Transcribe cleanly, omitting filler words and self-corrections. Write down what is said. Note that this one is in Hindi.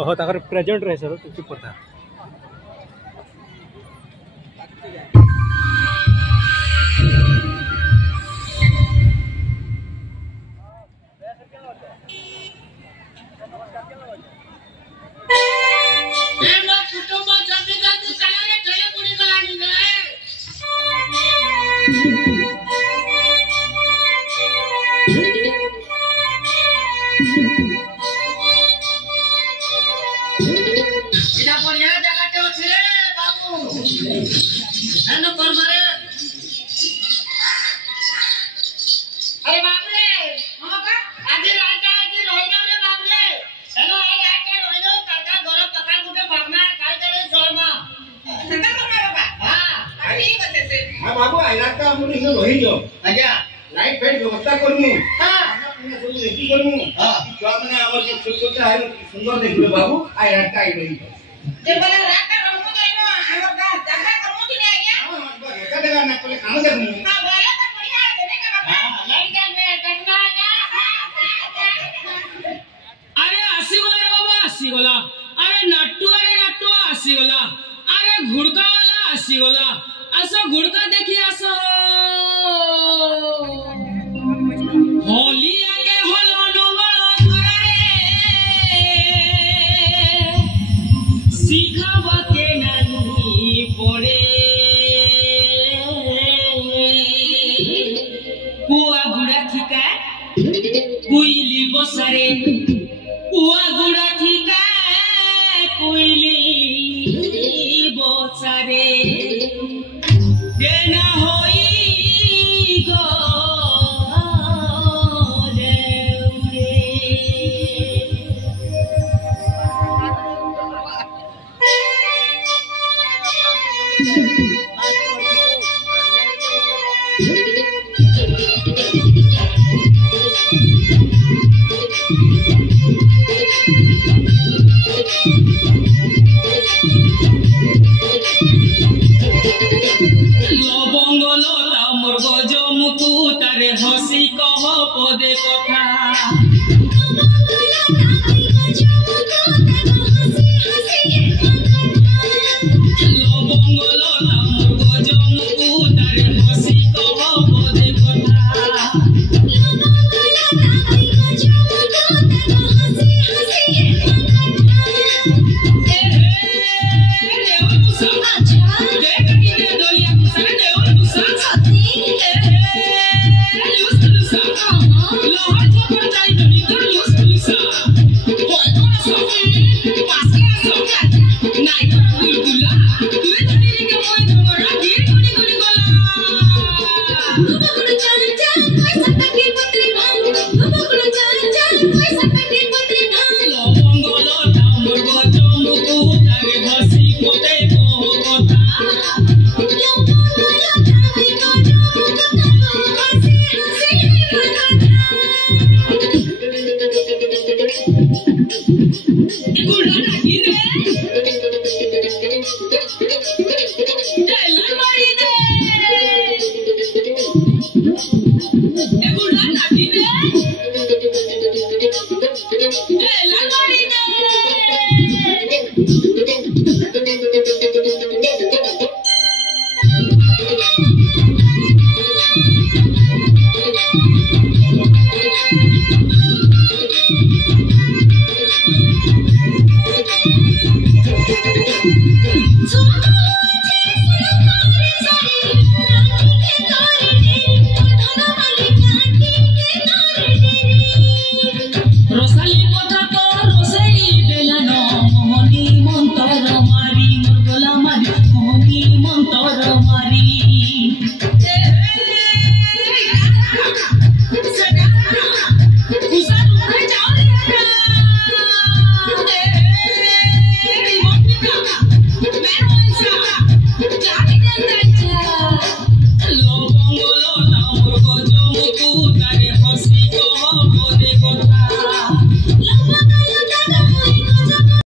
ओहो ताकर प्रेजेंट रहे सर तो चुप पड़ता लाइट फाइट व्यवस्था करमु रेडी करमु छुआ माने हमर जे छोट छोट है सुंदर देखबे बाबू आइ रात आई रही जे बोले रात करमु जइनो हमर गांव जगह करमु कि नहीं आज्ञा हां एका जगह ना पले काम करमु हां बोले तो बढ़िया है देने का बाबा हां लाइट जल में देखना अरे आसी गला रे बाबा आसी गला अरे नट्टू आसी गला अरे घुड़का वाला आसी गला असो घुड़का देखि असो होली आगे होलो नंगल करे सिखावा के नहीं पड़े कुआ गुड़ा ठिका कुइली बसरे कुआ गुड़ा ठिका कुइली बसरे देना होई गो हसी कह पदे कथा लवंगल मोर गजमुकु तारे हसी कह पदे कथा